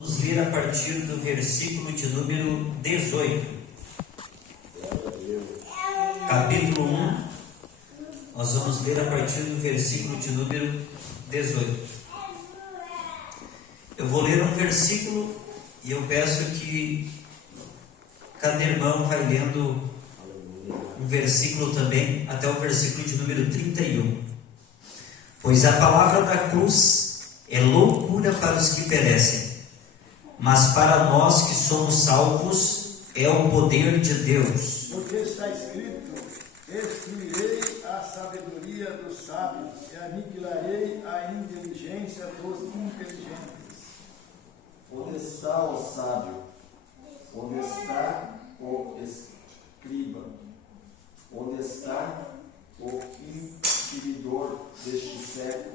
Vamos ler a partir do versículo de número 18. Capítulo 1, nós vamos ler a partir do versículo de número 18. Eu vou ler um versículo e eu peço que cada irmão vai lendo um versículo também, até o versículo de número 31. Pois a palavra da cruz é loucura para os que perecem, mas para nós que somos salvos é o poder de Deus. Porque está escrito: destruirei a sabedoria dos sábios e aniquilarei a inteligência dos inteligentes. Onde está o sábio? Onde está o escriba? Onde está o inquiridor deste século?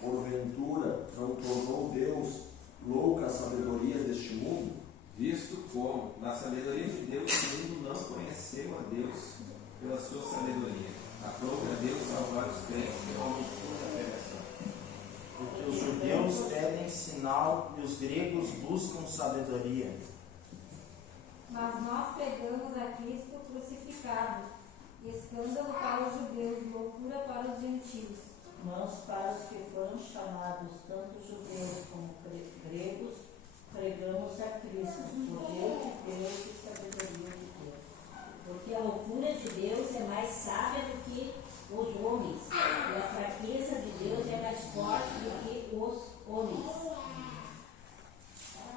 Porventura não tornou Deus louca a sabedoria deste mundo? Visto como, na sabedoria de Deus, o mundo não conheceu a Deus pela sua sabedoria. Aprove a Deus salvar os crentes que homem toda a pereção. Porque os judeus pedem sinal e os gregos buscam sabedoria. Mas nós pregamos a Cristo crucificado, escândalo para os judeus, loucura para os gentios. Mas para os que foram chamados, tanto judeus como gregos, pregamos a Cristo, poder de Deus e sabedoria de Deus. Porque a loucura de Deus é mais sábia do que os homens, e a fraqueza de Deus é mais forte do que os homens.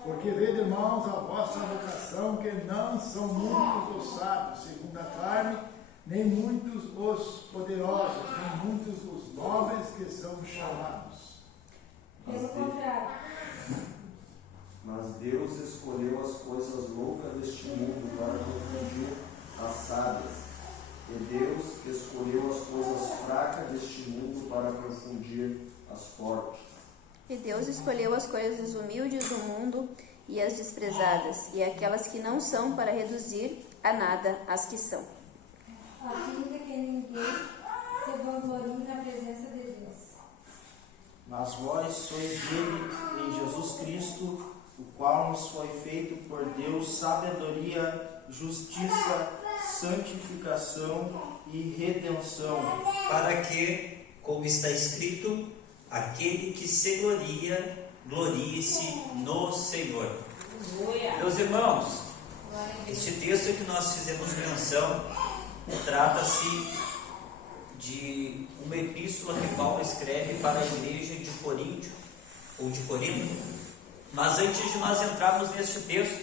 Porque vede, irmãos, a vossa vocação, que não são muitos os sábios, segundo a carne, nem muitos os poderosos, nem muitos os nobres que são chamados. Pelo contrário, Mas Deus escolheu as coisas loucas deste mundo para confundir as sábias. E Deus escolheu as coisas fracas deste mundo para confundir as fortes. E Deus escolheu as coisas humildes do mundo e as desprezadas, e aquelas que não são, para reduzir a nada as que são, a fim de que ninguém se vanglorie na presença de Deus. Mas vós sois dele em Jesus Cristo, o qual nos foi feito por Deus sabedoria, justiça, santificação e redenção. Para que, como está escrito, aquele que se gloria, glorie-se no Senhor. Meus irmãos, este texto que nós fizemos menção trata-se de uma epístola que Paulo escreve para a igreja de Corinto, ou de Corinto. Mas antes de nós entrarmos neste texto,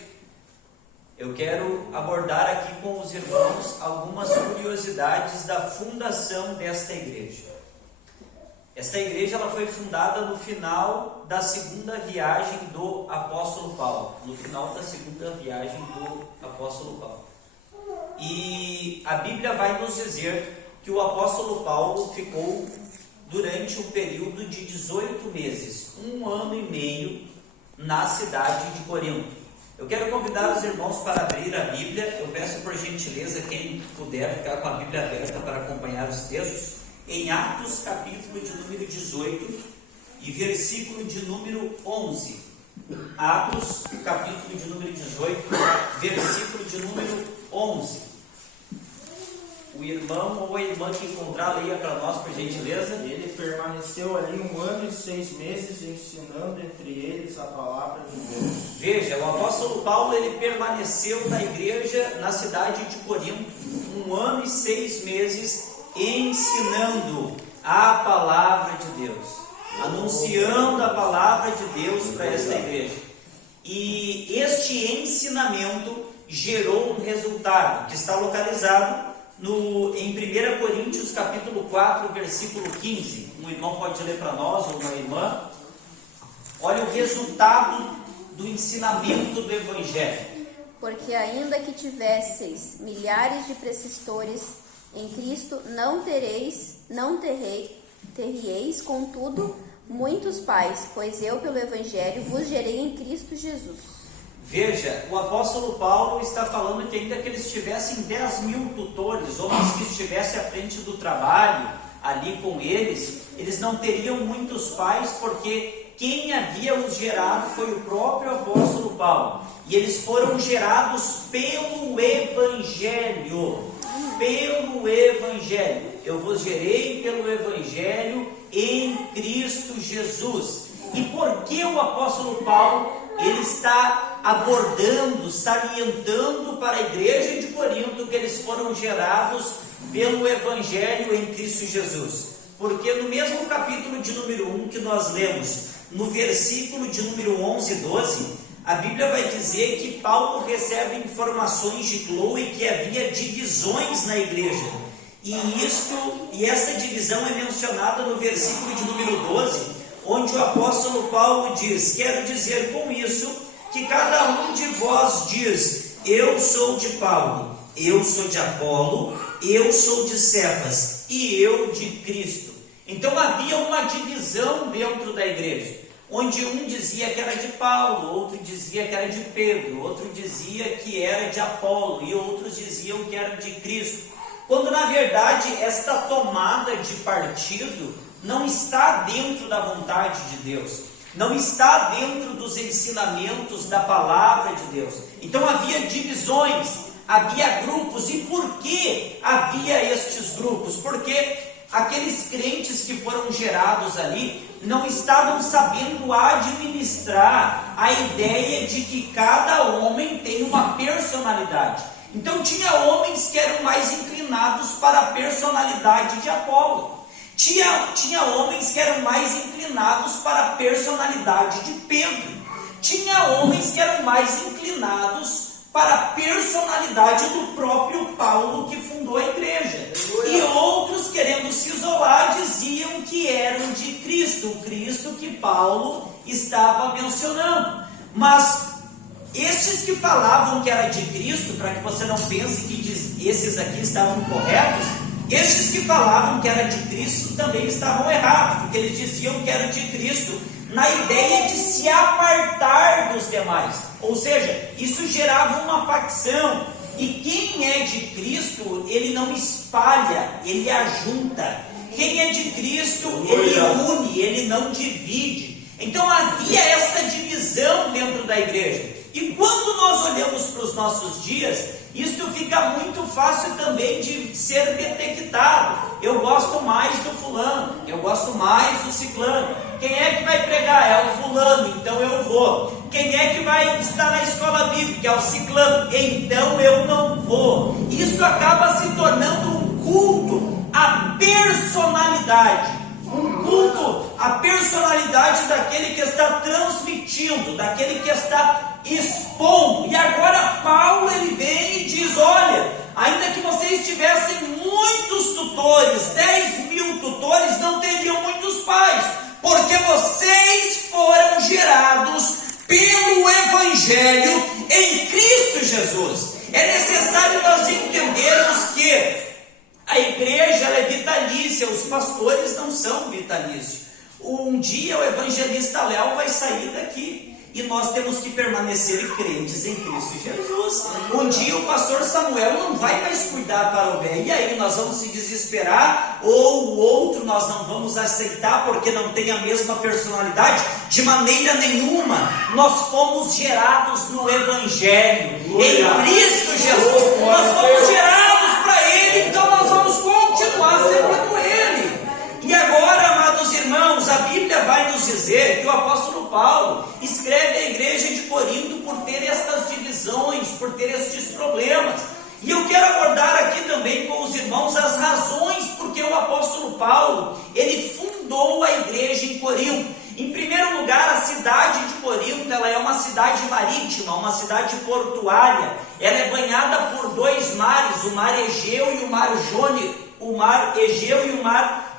eu quero abordar aqui com os irmãos algumas curiosidades da fundação desta igreja. Esta igreja ela foi fundada no final da segunda viagem do apóstolo Paulo. No final da segunda viagem do apóstolo Paulo. E a Bíblia vai nos dizer que o apóstolo Paulo ficou durante um período de 18 meses, 1 ano e meio, na cidade de Corinto. Eu quero convidar os irmãos para abrir a Bíblia. Eu peço por gentileza, quem puder ficar com a Bíblia aberta para acompanhar os textos, em Atos capítulo de número 18 e versículo de número 11. Atos capítulo de número 18, versículo de número 11. O irmão ou a irmã que encontrar, leia para nós, por gentileza. Ele permaneceu ali 1 ano e 6 meses, ensinando entre eles a palavra de Deus. Veja, o apóstolo Paulo ele permaneceu na igreja na cidade de Corinto 1 ano e 6 meses, ensinando a palavra de Deus, anunciando a palavra de Deus para esta igreja. E este ensinamento gerou um resultado que está localizado em 1 Coríntios capítulo 4, versículo 15. Um irmão pode ler para nós, ou uma irmã. Olha o resultado do ensinamento do Evangelho. porque ainda que tivesseis milhares de preceptores em Cristo, não terieis, contudo, muitos pais, pois eu, pelo Evangelho, vos gerei em Cristo Jesus. Veja, o apóstolo Paulo está falando que ainda que eles tivessem 10 mil tutores, homens que estivessem à frente do trabalho ali com eles, eles não teriam muitos pais, porque quem havia os gerado foi o próprio apóstolo Paulo. E eles foram gerados pelo Evangelho. Pelo Evangelho. Eu vos gerei pelo Evangelho em Cristo Jesus. E por que o apóstolo Paulo ele está abordando, salientando para a igreja de Corinto que eles foram gerados pelo Evangelho em Cristo Jesus? Porque no mesmo capítulo de número 1 que nós lemos, no versículo de número 11 e 12, a Bíblia vai dizer que Paulo recebe informações de Chloe que havia divisões na igreja. E essa divisão é mencionada no versículo de número 12, onde o apóstolo Paulo diz: quero dizer com isso que cada um de vós diz, eu sou de Paulo, eu sou de Apolo, eu sou de Cefas e eu de Cristo. Então havia uma divisão dentro da igreja, onde um dizia que era de Paulo, outro dizia que era de Pedro, outro dizia que era de Apolo e outros diziam que era de Cristo. Quando na verdade esta tomada de partido não está dentro da vontade de Deus, não está dentro dos ensinamentos da palavra de Deus. Então havia divisões, havia grupos. E por que havia estes grupos? Porque aqueles crentes que foram gerados ali não estavam sabendo administrar a ideia de que cada homem tem uma personalidade. Então tinha homens que eram mais inclinados para a personalidade de Apolo. Tinha homens que eram mais inclinados para a personalidade de Pedro. Tinha homens que eram mais inclinados para a personalidade do próprio Paulo que fundou a igreja. E outros, querendo se isolar, diziam que eram de Cristo, o Cristo que Paulo estava mencionando. Mas estes que falavam que era de Cristo, para que você não pense que esses aqui estavam corretos, estes que falavam que era de Cristo também estavam errados, porque eles diziam que era de Cristo na ideia de se apartar dos demais. Ou seja, isso gerava uma facção. E quem é de Cristo, ele não espalha, ele ajunta. Quem é de Cristo, ele une, ele não divide. Então havia esta divisão dentro da igreja. E quando nós olhamos para os nossos dias, isto fica muito fácil também de ser detectado. Eu gosto mais do fulano, eu gosto mais do ciclano. Quem é que vai pregar? É o fulano, então eu vou. Quem é que vai estar na escola bíblica? É o ciclano, então eu não vou. Isso acaba se tornando um culto à personalidade. Um culto à personalidade daquele que está transmitindo, daquele que está expondo. E agora Paulo ele vem e diz: olha, ainda que vocês tivessem muitos tutores, 10.000 tutores, não teriam muitos pais, porque vocês foram gerados pelo Evangelho em Cristo Jesus. É necessário nós entendermos que a igreja ela é vitalícia, os pastores não são vitalícios. Um dia o evangelista Léo vai sair daqui e nós temos que permanecer crentes em Cristo Jesus. Um dia o pastor Samuel não vai mais cuidar para o bem, e aí nós vamos se desesperar, ou o outro nós não vamos aceitar porque não tem a mesma personalidade. De maneira nenhuma. Nós fomos gerados no Evangelho, em Cristo Jesus. Nós fomos gerados para Ele, então nós vamos continuar servindo Ele. E agora, amados irmãos, a Bíblia vai nos dizer que o apóstolo Paulo escreve à igreja de Corinto por ter estas divisões, por ter estes problemas. E eu quero abordar aqui também com os irmãos as razões porque o apóstolo Paulo, ele fundou a igreja em Corinto. Em primeiro lugar, a cidade de Corinto, ela é uma cidade marítima, uma cidade portuária. Ela é banhada por dois mares, o mar Egeu e o mar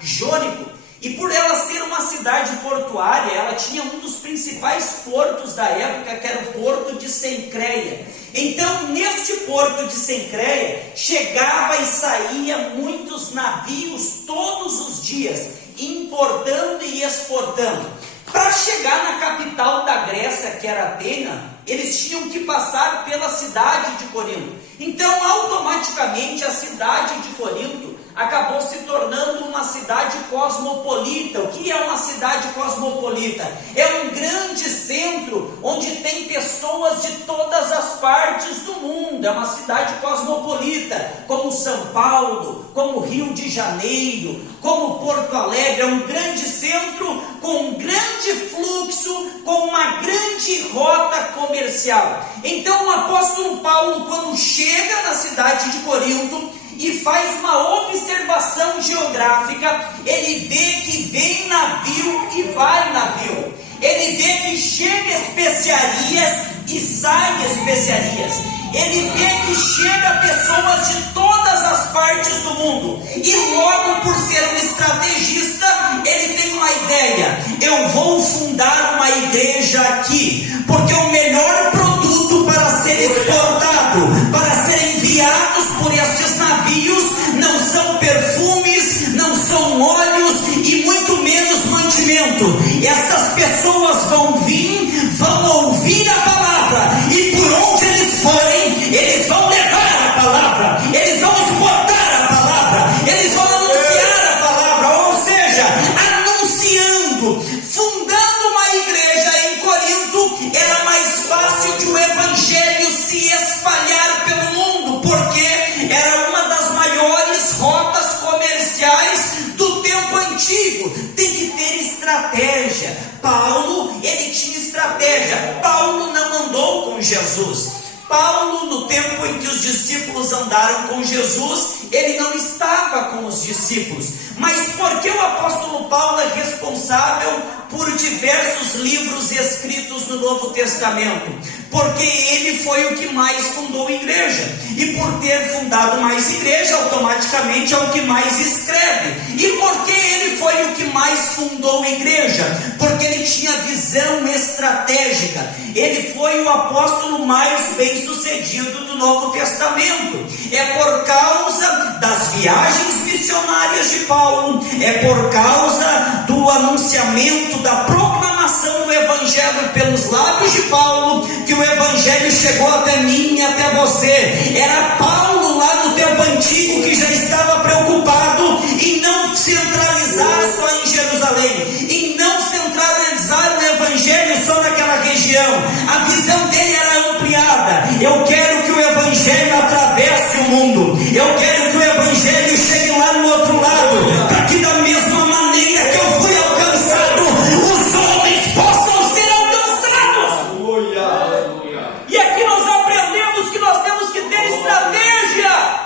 Jônico. E por ela ser uma cidade portuária, ela tinha um dos principais portos da época, que era o porto de Cencreia. Então, neste porto de Cencreia, chegava e saía muitos navios todos os dias, importando e exportando. Para chegar na capital da Grécia, que era Atenas, eles tinham que passar pela cidade de Corinto. Então, automaticamente, a cidade de Corinto, acabou se tornando uma cidade cosmopolita. O que é uma cidade cosmopolita? É um grande centro onde tem pessoas de todas as partes do mundo. É uma cidade cosmopolita, como São Paulo, como Rio de Janeiro, como Porto Alegre. É um grande centro com um grande fluxo, com uma grande rota comercial. Então o apóstolo Paulo, quando chega na cidade de Corinto e faz uma observação geográfica, ele vê que vem navio e vai navio. Ele vê que chega especiarias e sai especiarias. Ele vê que chega pessoas de todas as partes do mundo. E logo, por ser um estrategista, ele tem uma ideia: eu vou fundar uma igreja aqui, porque o melhor produto para ser exportado, para ser enviados por estes navios, não são perfumes, não são óleos e muito menos mantimento. Estas pessoas vão vir, vão ouvir a palavra, e por onde eles forem, eles vão levar a palavra, eles vão exportar a palavra, eles vão anunciar a palavra, ou seja, anunciando, fundando uma igreja em Corinto. Era mais fácil de o evangelho se espalhar pelo mundo, porque era uma das maiores rotas comerciais do tempo antigo. Tem que ter estratégia. Paulo, ele tinha estratégia. Paulo não andou com Jesus. Paulo, no tempo em que os discípulos andaram com Jesus, ele não estava com os discípulos. Mas por que o apóstolo Paulo é responsável por diversos livros escritos no Novo Testamento? Porque ele foi o que mais fundou igreja. E por ter fundado mais igreja, automaticamente é o que mais escreve. E por que ele foi o que mais fundou igreja? Porque ele tinha visão estratégica. Ele foi o apóstolo mais bem sucedido do Novo Testamento. É por causa das viagens missionárias de Paulo, é por causa do anunciamento, da proclamação do evangelho pelos lábios de Paulo, que o evangelho chegou até mim e até você. Era Paulo lá no tempo antigo que já estava preocupado em não centralizar só em Jerusalém, em não centralizar o evangelho só naquela região. A visão dele era ampliada. Eu quero que o evangelho atravesse o mundo, eu quero que o evangelho chegue lá no outro lado, para que da mesma maneira que eu fui alcançado, os homens possam ser alcançados. Aleluia, aleluia. E aqui nós aprendemos que nós temos que ter estratégia,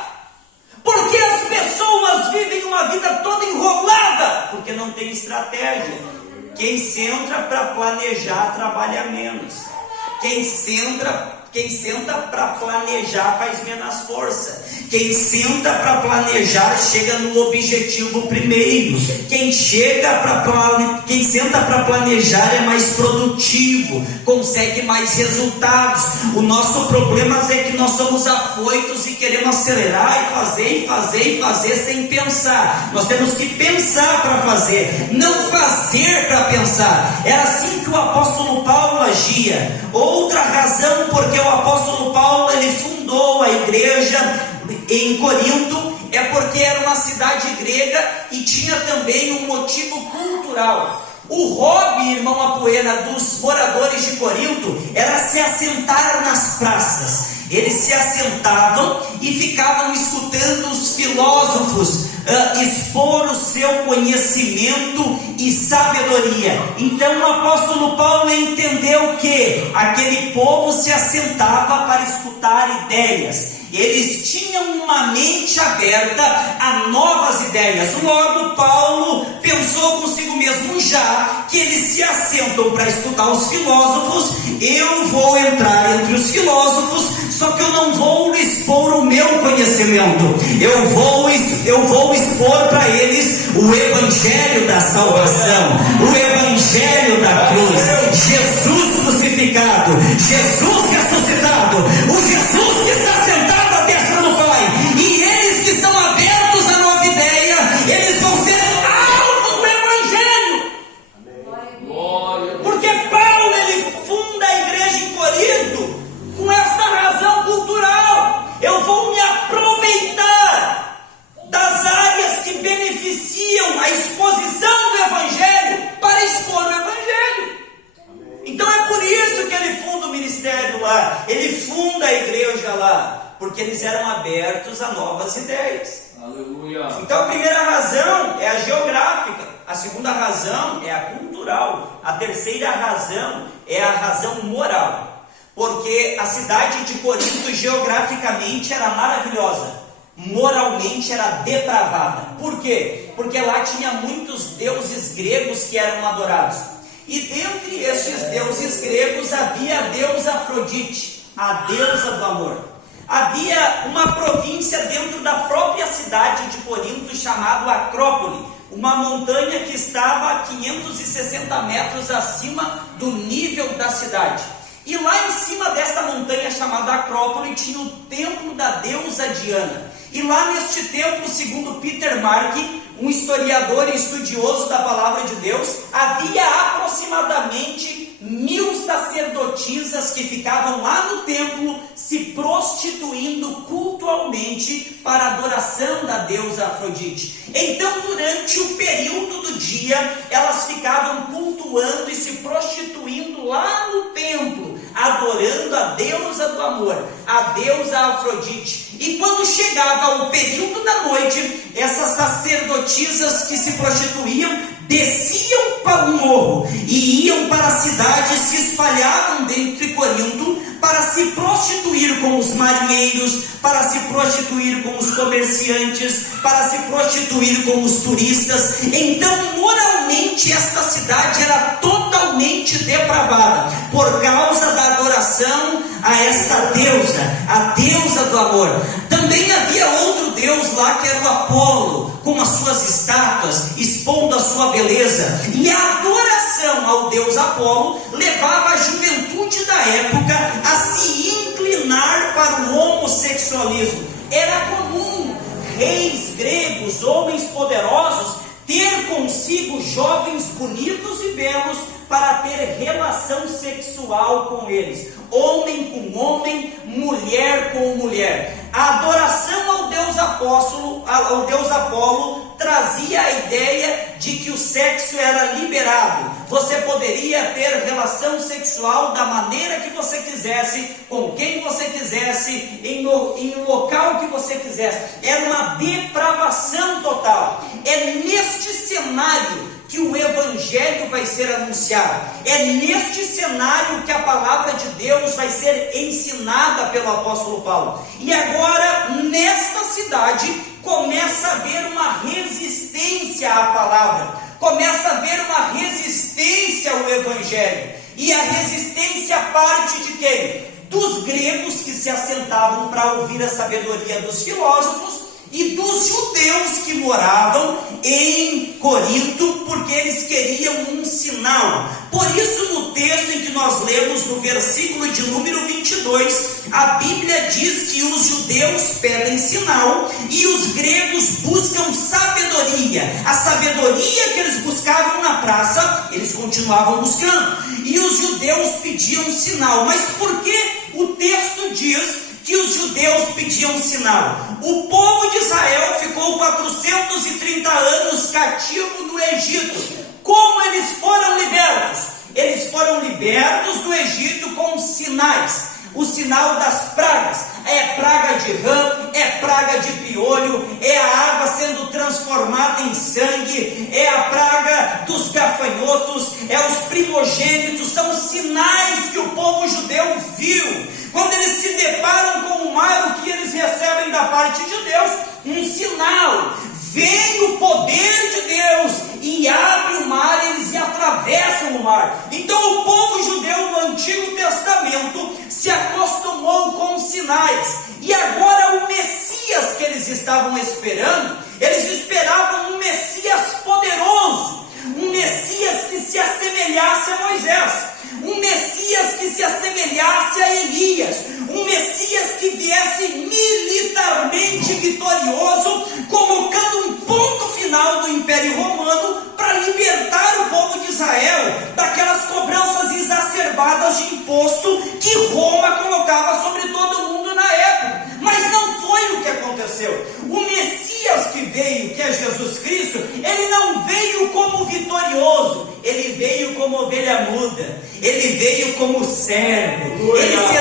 porque as pessoas vivem uma vida toda enrolada, porque não tem estratégia. Quem senta para planejar trabalha menos. Quem senta para planejar faz menos força. Quem senta para planejar chega no objetivo primeiro. Quem senta para planejar é mais produtivo, consegue mais resultados. O nosso problema é que nós somos afoitos e queremos acelerar e fazer sem pensar. Nós temos que pensar para fazer, não fazer para pensar. Era assim que o apóstolo Paulo agia. Outra razão porque o apóstolo Paulo ele fundou a igreja em Corinto é porque era uma cidade grega e tinha também um motivo cultural. O hobby, irmão Apoena, dos moradores de Corinto era se assentar nas praças. Eles se assentavam e ficavam escutando os filósofos expor o seu conhecimento e sabedoria. Então o apóstolo Paulo entendeu que aquele povo se assentava para escutar ideias. Eles tinham uma mente aberta a novas ideias. Logo, Paulo pensou consigo mesmo: já que eles se assentam para escutar os filósofos, eu vou entrar entre os filósofos, só que eu não vou expor o meu conhecimento. Eu vou expor para eles o evangelho da salvação, o evangelho da cruz, Jesus crucificado, Jesus ressuscitado, o Jesus que está sentado à destra do Pai. E eles que estão abertos à nova ideia, eles vão ser alvo do evangelho. Porque Paulo ele funda a igreja em Corinto com essa razão cultural. Eu vou me aproveitar das áreas lá, ele funda a igreja lá, porque eles eram abertos a novas ideias. Aleluia. Então a primeira razão é a geográfica, a segunda razão é a cultural, a terceira razão é a razão moral, porque a cidade de Corinto geograficamente era maravilhosa, moralmente era depravada. Por quê? Porque lá tinha muitos deuses gregos que eram adorados, e dentre estes deuses gregos havia a deusa Afrodite, a deusa do amor. Havia uma província dentro da própria cidade de Corinto chamada Acrópole, uma montanha que estava a 560 metros acima do nível da cidade. E lá em cima desta montanha chamada Acrópole tinha o templo da deusa Diana. E lá neste templo, segundo Peter Mark, um historiador e estudioso da palavra de Deus, havia aproximadamente 1000 sacerdotisas que ficavam lá no templo se prostituindo cultualmente para a adoração da deusa Afrodite. Então, durante o período do dia, elas ficavam cultuando e se prostituindo lá no templo, adorando a deusa do amor, a deusa Afrodite. E quando chegava o período da noite, essas sacerdotisas que se prostituíam desciam para o morro e iam para a cidade, se espalhavam dentro de Corinto para se prostituir com os marinheiros, para se prostituir com os comerciantes, para se prostituir com os turistas. Então, moralmente, esta cidade era totalmente depravada por causa da adoração a esta deusa, a deusa do amor. Também havia outro deus lá que era o Apolo, com as suas estátuas, expondo a sua beleza. E a adoração ao deus Apolo levava a juventude da época a se inclinar para o homossexualismo. Era comum reis gregos, homens poderosos, ter consigo jovens bonitos e belos para ter relação sexual com eles, homem com homem, mulher com mulher. A adoração ao deus Apolo trazia a ideia de que o sexo era liberado. Você poderia ter relação sexual da maneira que você quisesse, com quem você quisesse, em um local que você quisesse. Era uma depravação total. É neste cenário que o Evangelho vai ser anunciado. É neste cenário que a palavra de Deus vai ser ensinada pelo apóstolo Paulo. E agora, nesta cidade, começa a haver uma resistência à palavra, começa a haver uma resistência ao Evangelho. E a resistência parte de quem? Dos gregos que se assentavam para ouvir a sabedoria dos filósofos, e dos judeus que moravam em Corinto, porque eles queriam um sinal. Por isso, no texto em que nós lemos, no versículo de número 22, a Bíblia diz que os judeus pedem sinal e os gregos buscam sabedoria. A sabedoria que eles buscavam na praça, eles continuavam buscando. E os judeus pediam sinal. Mas por que o texto diz que os judeus pediam sinal? O povo de Israel ficou 430 anos cativo no Egito. Como eles foram libertos? Eles foram libertos do Egito com sinais. O sinal das pragas, é praga de rã, é praga de piolho, é a água sendo transformada em sangue, é a praga dos gafanhotos, é os primogênitos, são sinais que o povo judeu viu. Quando eles se deparam com o mar, o que eles recebem da parte de Deus? Um sinal. Vem o poder de Deus e abre o mar, eles atravessam o mar. Então o povo judeu do Antigo Testamento se acostumou com sinais. E agora o Messias que eles estavam esperando, eles esperavam um Messias poderoso, um Messias que se assemelhasse a Moisés, um Messias que se assemelhasse a Elias, um Messias que viesse militarmente vitorioso, colocando um ponto final do Império Romano para libertar o povo de Israel daquelas cobranças exacerbadas de imposto que Roma colocava sobre todo mundo na época. Mas não foi o que aconteceu. O Messias que veio, que é Jesus Cristo, ele não veio como vitorioso, ele veio como ovelha muda, ele veio como servo, ele se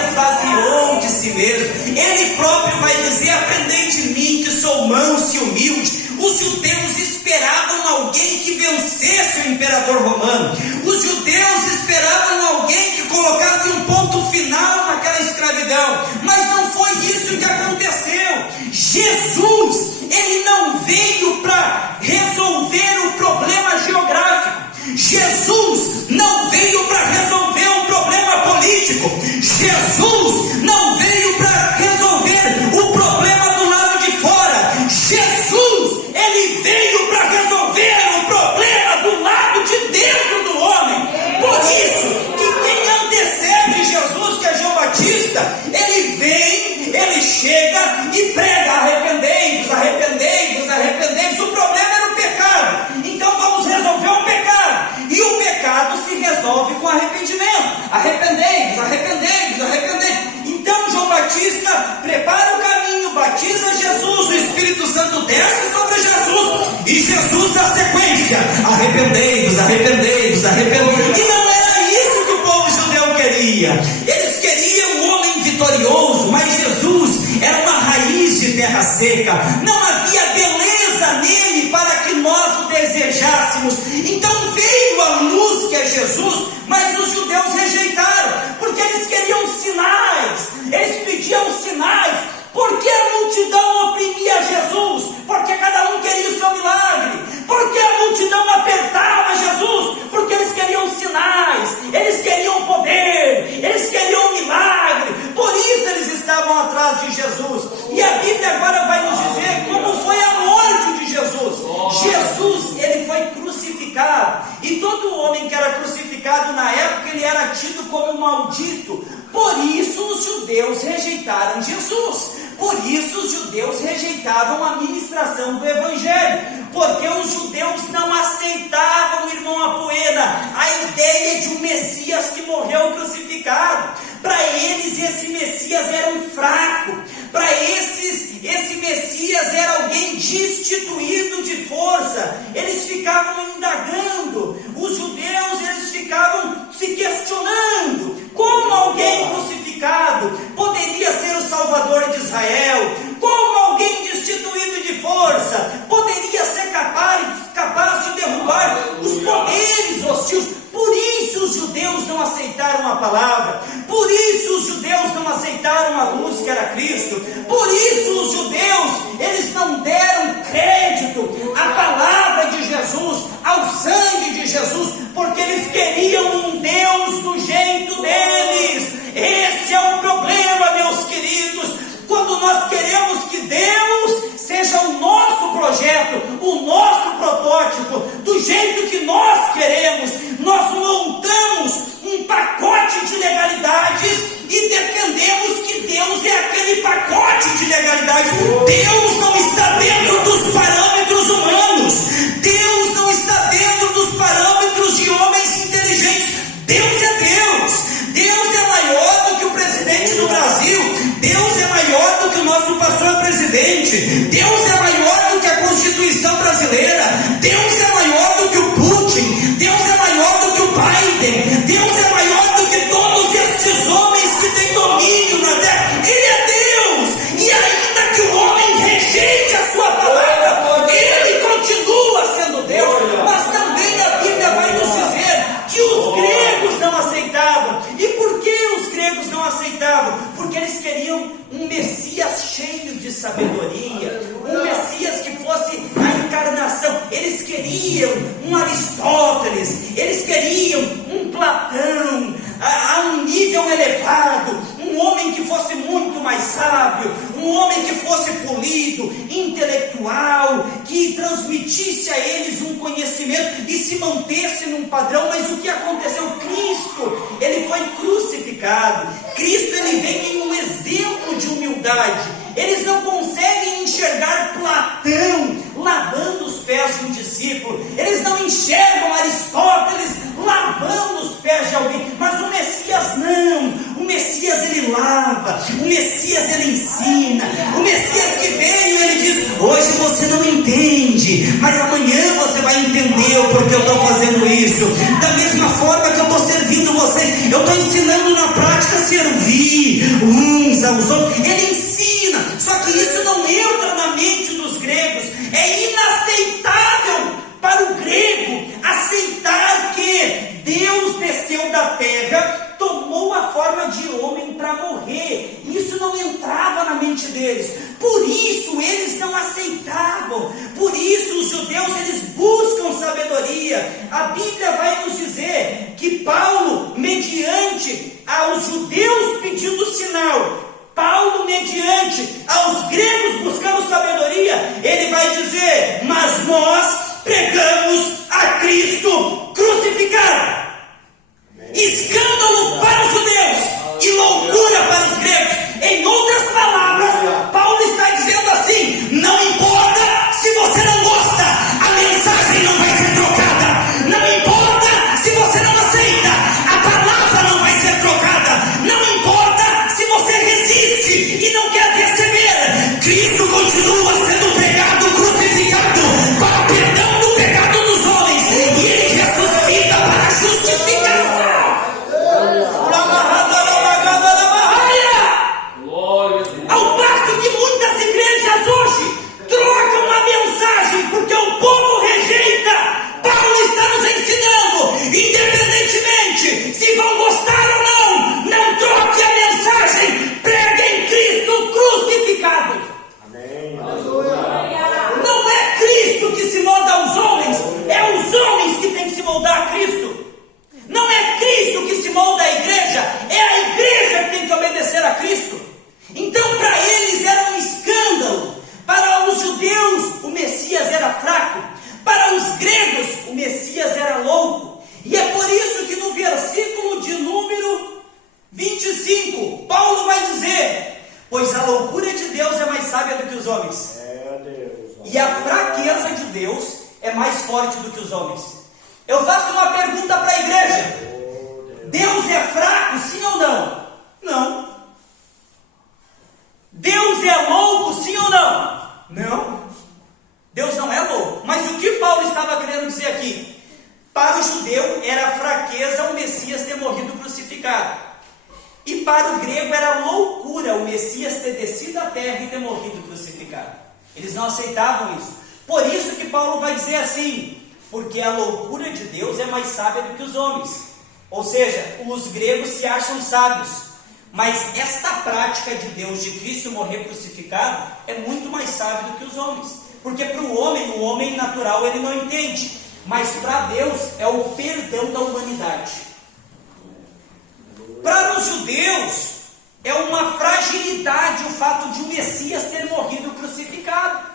si mesmo. Ele próprio vai dizer: aprendei de mim, que sou manso e humilde. Os judeus esperavam alguém que vencesse o imperador romano. Os judeus esperavam alguém que colocasse um ponto final naquela escravidão. Mas não foi isso que aconteceu. Jesus, ele não veio para resolver o problema geográfico. Jesus não veio para resolver o problema político. Jesus não veio para resolver o problema do lado de fora. Jesus, ele veio para resolver o problema do lado de dentro do homem. Por isso que quem antecede Jesus, que é João Batista, ele vem, ele chega e prega: arrependei-vos, arrependei-vos, arrependei-vos. O problema era o pecado, então vamos resolver o pecado. E o pecado se resolve com arrependimento. Arrependei-vos, arrependei-vos, arrependei-vos. Então João Batista prepara o caminho, batiza Jesus, o Espírito Santo desce sobre Jesus, e Jesus dá sequência: arrependei-vos, arrependei-vos, arrependei-vos. E não era isso que o povo judeu queria. Eles queriam um homem vitorioso, mas Jesus era uma raiz de terra seca. Não havia beleza nele para que nós o desejássemos. Então veio a luz, que é Jesus, mas os judeus rejeitaram, porque eles queriam sinais, eles pediam sinais. Porque a multidão oprimia Jesus? Porque cada um queria o seu milagre. Porque a multidão apertava Jesus? Porque eles queriam sinais, eles queriam poder, eles queriam milagre. Por isso eles estavam atrás de Jesus. E a Bíblia agora vai nos dizer como foi a morte de Jesus. Jesus, ele foi crucificado. E todo homem que era crucificado na época, ele era tido como maldito. Por isso os judeus rejeitaram Jesus. Por isso os judeus rejeitavam a ministração do Evangelho. Porque os judeus não aceitavam, irmão Apoena, a ideia de um Messias que morreu crucificado. Para eles esse Messias era um fraco. Para esse Messias era alguém destituído de força. Eles ficavam indagando. Os judeus, eles ficavam se questionando: como alguém crucificado poderia ser o Salvador de Israel? Como alguém destituído de força poderia ser capaz de derrubar os poderes hostis? Por isso os judeus não aceitaram a palavra. Por isso os judeus não aceitaram a luz, que era Cristo. Por isso os judeus, eles não deram crédito à palavra de Jesus, ao sangue de Jesus, porque eles queriam um Deus do jeito deles. Esse é o problema, meus queridos. Quando nós queremos que Deus seja o nosso projeto, o nosso protótipo, do jeito que nós queremos, nós montamos um pacote de legalidades e defendemos que Deus é aquele pacote de legalidades. Deus não está dentro dos parâmetros humanos. Deus não está dentro dos parâmetros de homens inteligentes. Deus é Deus. Deus é maior do que o presidente do Brasil. Deus é maior do que o nosso pastor presidente. Deus é maior do que a Constituição brasileira. Deus é maior do que o Putin. Deus é maior do que o Biden. Deus é maior do que todos estes homens que têm domínio na terra. Ele é Deus. E ainda que o homem rejeite a sua palavra, ele continua sendo Deus. Mas também a Bíblia vai nos dizer que os gregos não aceitavam. E por que os gregos não aceitavam? Porque eles queriam um Messias cheio de sabedoria, um Messias que fosse a encarnação. Eles queriam um Aristóteles, eles queriam um Platão, a um nível elevado, um homem que fosse muito mais sábio, um homem que fosse polido, intelectual, que transmitisse a eles um conhecimento e se mantesse num padrão. Mas o que aconteceu? Cristo, ele foi crucificado. Cristo, ele vem em um exemplo de humildade. Eles não conseguem enxergar Platão lavando os pés de um discípulo. Eles não enxergam Aristóteles lavando os pés de alguém. Mas o Messias não. O Messias, ele lava. O Messias, ele ensina. O Messias que veio, ele diz: hoje você não entende, mas amanhã você vai entender o porquê eu estou fazendo isso. Da mesma forma que eu estou servindo vocês, eu estou ensinando na prática a servir uns para os outros, ele ensina, só que isso não entra na mente dos gregos. É inaceitável para o grego aceitar que Deus desceu da terra, tomou a forma de homem para morrer. Isso não entrava na mente deles. Por isso eles não aceitavam. Por isso os judeus, eles buscam sabedoria. A Bíblia vai nos dizer que Paulo, mediante aos judeus pedindo sinal, Paulo, mediante aos gregos buscando sabedoria, ele vai dizer: mas nós pregamos a Cristo crucificado. Escândalo para os judeus e loucura para os gregos. Em outras palavras, Paulo está dizendo assim: não importa se você não gosta, a mensagem não vai ser trocada. Não importa se você não aceita, a palavra não vai ser trocada. Não importa se você resiste e não quer receber, Cristo continua sendo pregado, crucificado, para o perdão do pecado dos homens, e ele ressuscita para a justificação. Ao passo que muitas igrejas hoje trocam a mensagem porque o povo rejeita, Paulo está nos ensinando, independentemente se vão gostar ou não, não troque a mensagem, pregue em Cristo crucificado. Amém. Não é Cristo que se molda aos homens, é os homens que têm que se moldar a Cristo. Não é Cristo que se molda à igreja, é a igreja que tem que obedecer a Cristo. Então para eles era um escândalo. Para os judeus o Messias era fraco, para os gregos o Messias era louco. E é por isso que no versículo de número 25, Paulo vai dizer: pois a loucura de Deus é mais sábia do que os homens, e a fraqueza de Deus é mais forte do que os homens. Eu faço uma pergunta para a igreja: Deus é fraco, sim ou não? Não. Deus é louco, sim ou não? Não. Deus não é louco. Mas o que Paulo estava querendo dizer aqui? Para o judeu era fraqueza o Messias ter morrido crucificado, e para o grego era loucura o Messias ter descido à terra e ter morrido crucificado. Eles não aceitavam isso. Por isso que Paulo vai dizer assim: porque a loucura de Deus é mais sábia do que os homens. Ou seja, os gregos se acham sábios, mas esta prática de Deus, de Cristo morrer crucificado, é muito mais sábio do que os homens. Porque para o homem natural ele não entende, mas para Deus é o perdão da humanidade. Para os judeus é uma fragilidade o fato de o Messias ter morrido crucificado,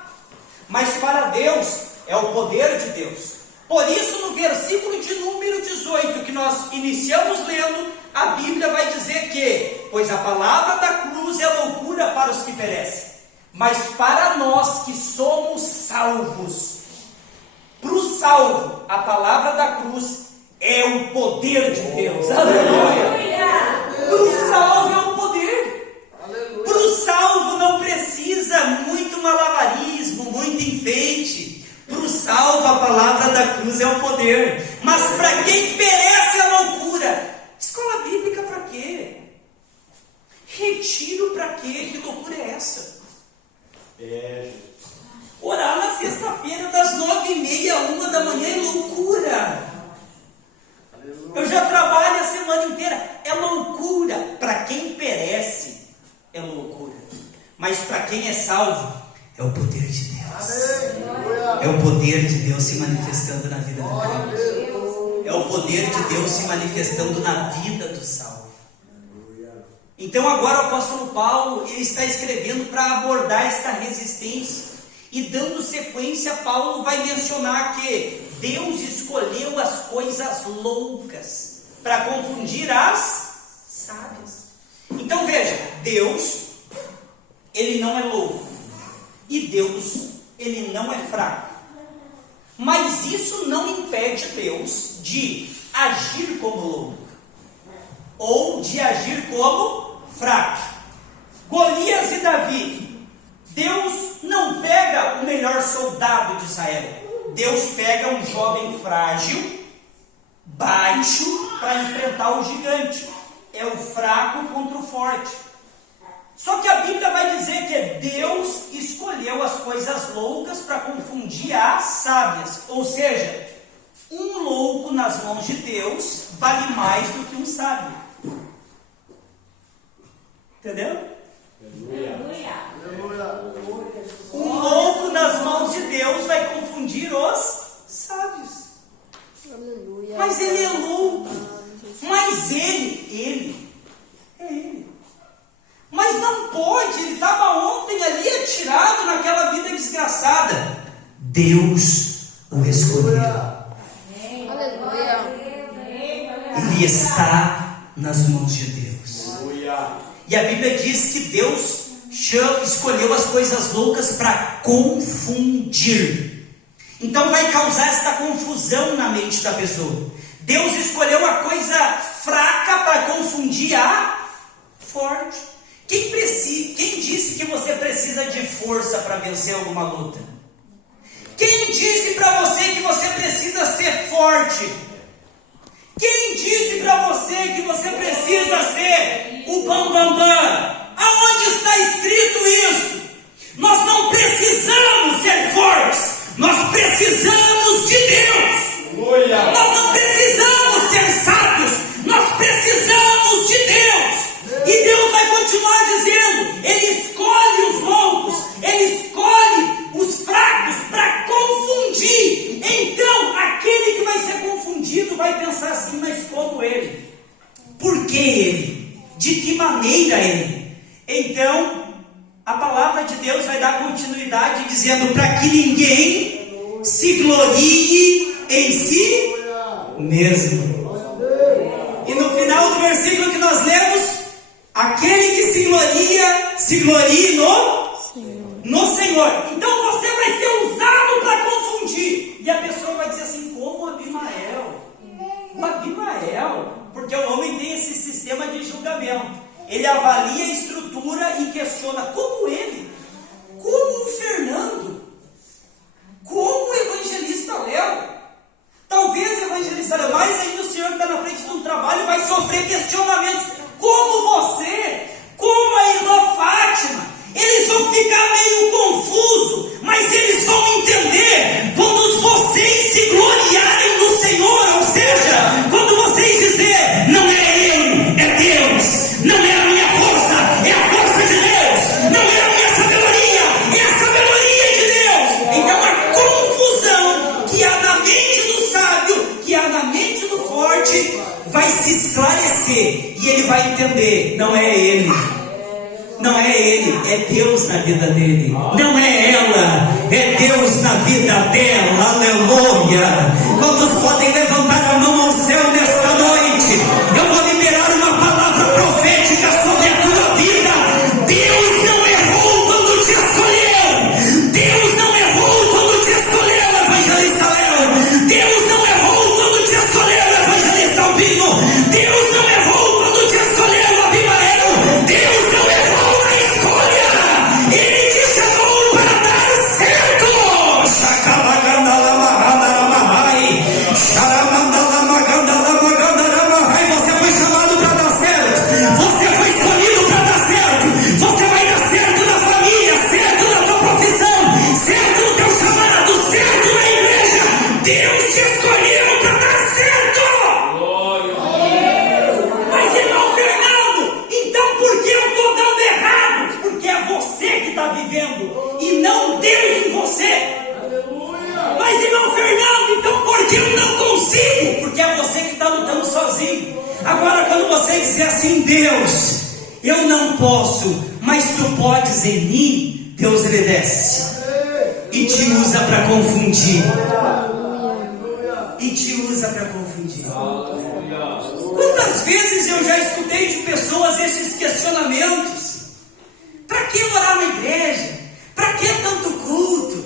mas para Deus é o poder de Deus. Por isso, no versículo de número 18, que nós iniciamos lendo, a Bíblia vai dizer que: pois a palavra da cruz é loucura para os que perecem, mas para nós que somos salvos, para o salvo, a palavra da cruz é o poder de Deus. Aleluia! Para o salvo é o poder. Para o salvo não precisa muito malabarismo, muito enfeite. Para o salvo, a palavra da cruz é o poder. Mas para quem perece a loucura, escola bíblica para quê? Retiro para quê? Que loucura é essa? Orar na sexta-feira das 9h30 a 1 da manhã é loucura. Eu já trabalho a semana inteira, é loucura. Para quem perece é loucura, mas para quem é salvo é o poder de Deus. É o poder de Deus se manifestando na vida do crente. É o poder de Deus se manifestando na vida do salvo. Então agora o apóstolo Paulo, ele está escrevendo para abordar esta resistência. E dando sequência, Paulo vai mencionar que Deus escolheu as coisas loucas para confundir as sábias. Então veja, Deus, ele não é louco, e Deus, ele não é fraco. Mas isso não impede Deus de agir como louco, ou de agir como fraco. Golias e Davi, Deus não pega o melhor soldado de Israel. Deus pega um jovem frágil, baixo, para enfrentar o gigante. É o fraco contra o forte. Só que a Bíblia vai dizer que Deus escolheu as coisas loucas para confundir as sábias. Ou seja, um louco nas mãos de Deus vale mais do que um sábio. Entendeu? Um louco nas mãos de Deus vai confundir os sábios. Mas ele é louco. Mas ele é ele. Mas não pode, ele estava ontem ali atirado naquela vida desgraçada. Deus o escolheu. Ele está nas mãos de Deus. E a Bíblia diz que Deus escolheu as coisas loucas para confundir. Então vai causar esta confusão na mente da pessoa. Deus escolheu a coisa fraca para confundir a forte. Quem disse que você precisa de força para vencer alguma luta? Quem disse para você que você precisa ser forte? Quem disse para você que você precisa ser o bambambam? Aonde está escrito isso? Nós não precisamos ser fortes, nós precisamos de Deus. Nós não precisamos ser sábios, nós precisamos de Deus. E Deus vai continuar dizendo, Ele escolhe os loucos, Ele escolhe os fracos para confundir. Então, aquele que vai ser confundido vai pensar assim, mas como ele? Por que ele? De que maneira ele? Então, a palavra de Deus vai dar continuidade dizendo para que ninguém se glorie em si mesmo. E no final do versículo que nós lemos, aquele que se glorie no Senhor. Então você vai ser usado para confundir. E a pessoa vai dizer assim, como Abimael? O Abimael, porque o homem tem esse sistema de julgamento. Ele avalia a estrutura e questiona, como ele? Como o Fernando? Como o evangelista Léo? Talvez o evangelista Léo, mais ainda o senhor que está na frente de um trabalho, vai sofrer questionamentos. Como você? Como a irmã Fátima? Eles vão ficar meio confusos, mas eles vão entender quando vocês se gloriarem no Senhor. Ou seja, quando vocês dizerem, não é eu, é Deus. Não é a minha força, é a força de Deus. Não é a minha sabedoria, é a sabedoria de Deus. Então a confusão que há na mente do sábio, que há na mente do forte, vai se esclarecer. E ele vai entender, não é ele. Não é ele, é Deus na vida dele. Não é ela, é Deus na vida dela. Aleluia. Quantos podem levantar a mão ao céu nesta noite? Eu vou liberar uma palavra profética sobre a tua vida. Deus não errou quando te escolheu. Deus não errou quando te escolheu, evangelista Léo. Deus não errou quando te escolheu, evangelista Albino. Deus não errou quando te escolheu, Abimael. Deus não errou. Ele te chamou para dar certo. Você foi chamado para dar certo. Você foi escolhido para dar certo. Você vai dar certo na família, certo na tua profissão, certo no teu chamado, certo na igreja. Deus te escolheu para dar certo. Mas irmão Fernando, então por que eu estou dando errado? Porque é você que está vivendo e não Deus em você. Mas irmão Fernando, então por que eu não consigo? Porque é você que está lutando sozinho. Agora quando você disser assim, Deus, eu não posso, mas tu podes em mim, Deus ele desce e te usa para confundir. E te usa para confundir. Quantas vezes eu já escutei de pessoas esses questionamentos? Para que orar na igreja? Para que tanto culto?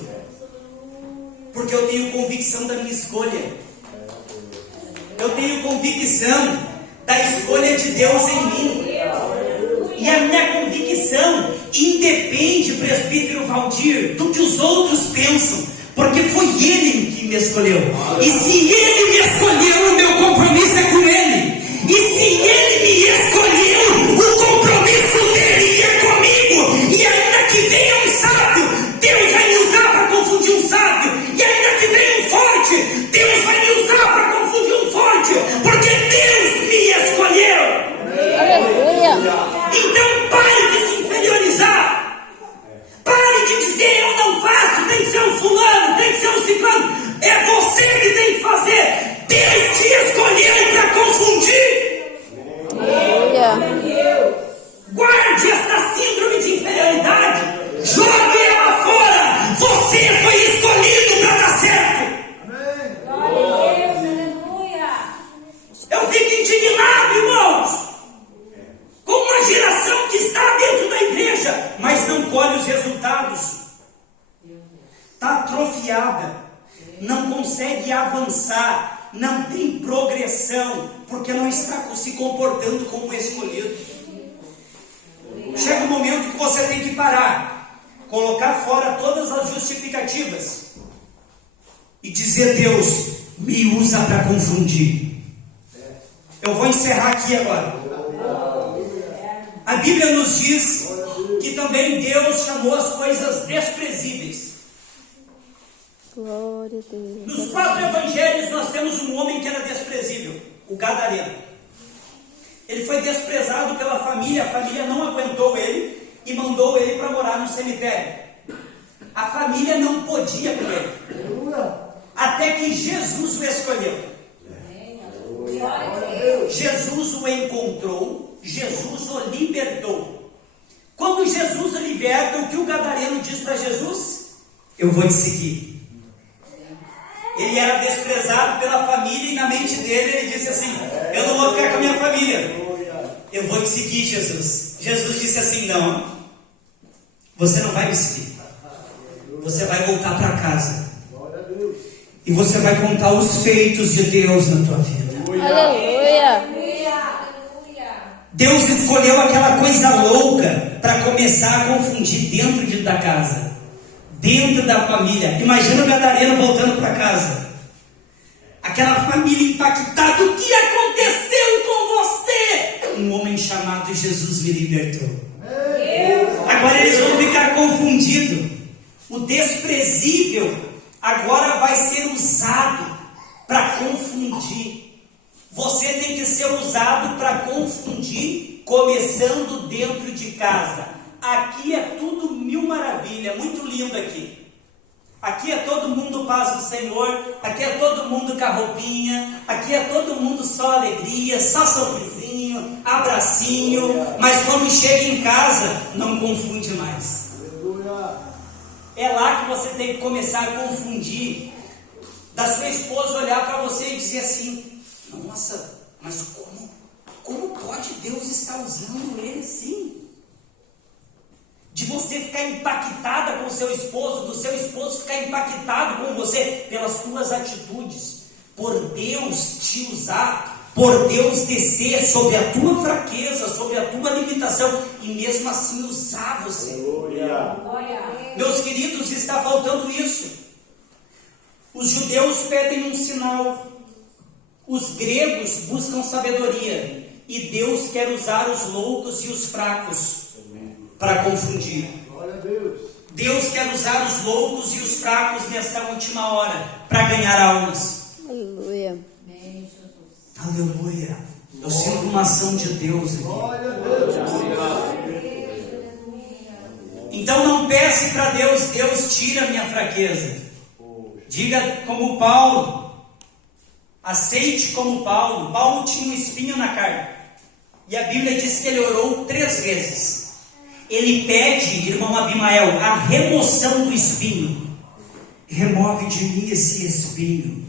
Porque eu tenho convicção da minha escolha. Eu tenho convicção da escolha de Deus em mim. E a minha convicção independe, presbítero Valdir, do que os outros pensam. Porque foi Ele que me escolheu. E se Ele me escolheu, o meu compromisso é com Ele. E se Ele me escolheu, o compromisso dele é comigo. atrofiada, não consegue avançar, não tem progressão, porque não está se comportando como escolhido. Chega um momento que você tem que parar, colocar fora todas as justificativas e dizer: Deus, me usa para confundir. Eu vou encerrar aqui agora. A Bíblia nos diz que também Deus chamou as coisas desprezíveis. Glória a Deus. Nos 4 evangelhos nós temos um homem que era desprezível, o gadareno. Ele foi desprezado pela família, a família não aguentou ele e mandou ele para morar no cemitério. A família não podia com ele, até que Jesus o escolheu. Jesus o encontrou, Jesus o libertou. Quando Jesus o liberta, o que o gadareno diz para Jesus? Eu vou te seguir. Ele era desprezado pela família e na mente dele ele disse assim: eu não vou ficar com a minha família, eu vou te seguir, Jesus. Jesus disse assim: não, você não vai me seguir, você vai voltar para casa e você vai contar os feitos de Deus na tua vida. Aleluia. Deus escolheu aquela coisa louca para começar a confundir dentro da casa, dentro da família. Imagina o gadareno voltando para casa, aquela família impactada: o que aconteceu com você? Um homem chamado Jesus me libertou. Agora eles vão ficar confundidos. O desprezível agora vai ser usado para confundir. Você tem que ser usado para confundir, começando dentro de casa. Aqui é tudo mil maravilha, muito lindo aqui. Aqui é todo mundo paz do Senhor, aqui é todo mundo com a roupinha, aqui é todo mundo só alegria, só sorrisinho, abracinho, mas quando chega em casa, não confunde mais. É lá que você tem que começar a confundir, da sua esposa olhar para você e dizer assim: nossa, mas como pode Deus estar usando ele assim? De você ficar impactada com o seu esposo, do seu esposo ficar impactado com você pelas tuas atitudes, por Deus te usar, por Deus descer sobre a tua fraqueza, sobre a tua limitação e mesmo assim usar você. Meus queridos, está faltando isso. Os judeus pedem um sinal, os gregos buscam sabedoria, e Deus quer usar os loucos e os fracos para confundir. Deus quer usar os loucos e os fracos nesta última hora para ganhar almas. Aleluia. Aleluia. Eu sinto uma ação de Deus aqui. Então não peça para Deus: Deus, tira a minha fraqueza. Diga como Paulo, aceite como Paulo. Paulo tinha um espinho na carne, e a Bíblia diz que ele orou 3 vezes. Ele pede, irmão Abimael, a remoção do espinho. Remove de mim esse espinho.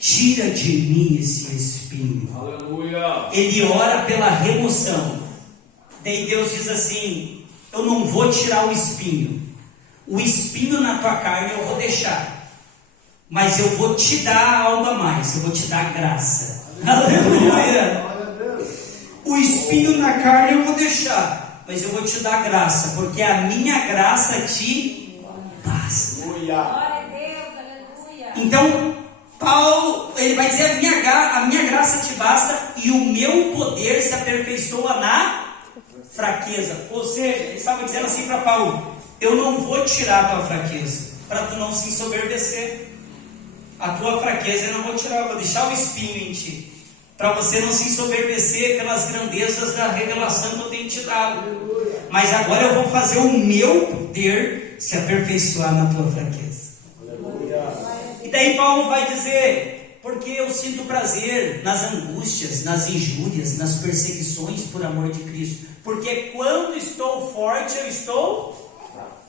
Tira de mim esse espinho. Aleluia. Ele ora pela remoção. Daí Deus diz assim: eu não vou tirar o espinho. O espinho na tua carne eu vou deixar, mas eu vou te dar algo a mais. Eu vou te dar graça. Aleluia. O espinho na carne eu vou deixar, mas eu vou te dar graça, porque a minha graça te basta. Então Paulo, ele vai dizer: a minha graça te basta e o meu poder se aperfeiçoa na fraqueza. Ou seja, ele estava dizendo assim para Paulo: eu não vou tirar a tua fraqueza, para tu não se ensoberbecer. A tua fraqueza eu não vou tirar, eu vou deixar o espinho em ti, para você não se ensoberbecer pelas grandezas da revelação que eu tenho te dado. Mas agora eu vou fazer o meu poder se aperfeiçoar na tua fraqueza. E daí Paulo vai dizer: porque eu sinto prazer nas angústias, nas injúrias, nas perseguições por amor de Cristo. Porque quando estou forte eu estou,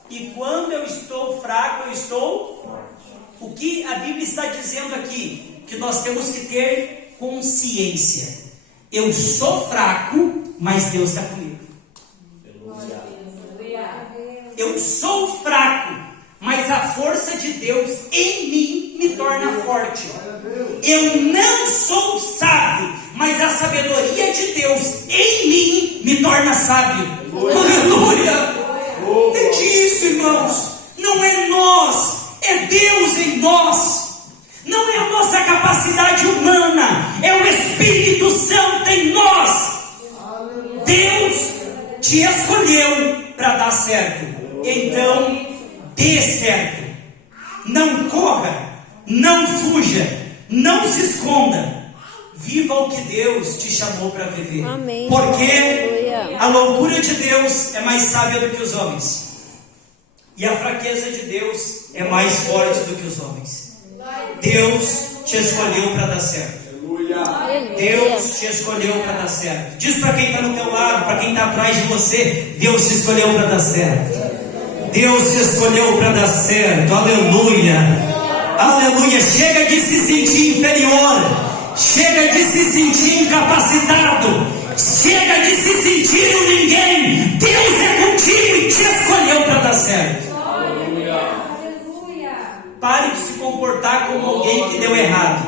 e quando eu estou fraco eu estou forte. O que a Bíblia está dizendo aqui? Que nós temos que ter consciência. Eu sou fraco, mas Deus está comigo. Eu sou fraco, mas a força de Deus em mim me torna forte. Eu não sou sábio, mas a sabedoria de Deus em mim me torna sábio. Aleluia! É disso, irmãos. Não é nós, é Deus em nós. Não é a nossa capacidade humana, é o Espírito Santo em nós. Deus te escolheu para dar certo. Então, dê certo. Não corra, não fuja, não se esconda. Viva o que Deus te chamou para viver. Amém. Porque Aleluia. a loucura de Deus é mais sábia do que os homens. E a fraqueza de Deus é mais forte do que os homens. Deus te escolheu para dar certo. Deus te escolheu para dar certo. Diz para quem está no teu lado, para quem está atrás de você: Deus te escolheu para dar certo. Deus te escolheu para dar certo. Aleluia. Aleluia. Chega de se sentir inferior. Chega de se sentir incapacitado. Chega de se sentir um ninguém. Deus é contigo e te escolheu para dar certo. Pare de se comportar como alguém que deu errado.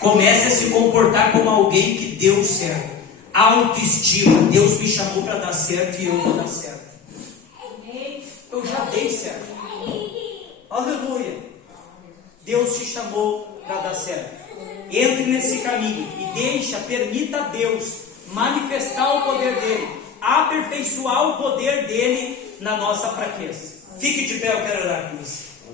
Comece a se comportar como alguém que deu certo. Autoestima. Deus me chamou para dar certo e eu vou dar certo. Eu já dei certo. Aleluia. Deus te chamou para dar certo. Entre nesse caminho e permita a Deus manifestar o poder dele, aperfeiçoar o poder dele na nossa fraqueza. Fique de pé, eu quero orar com você.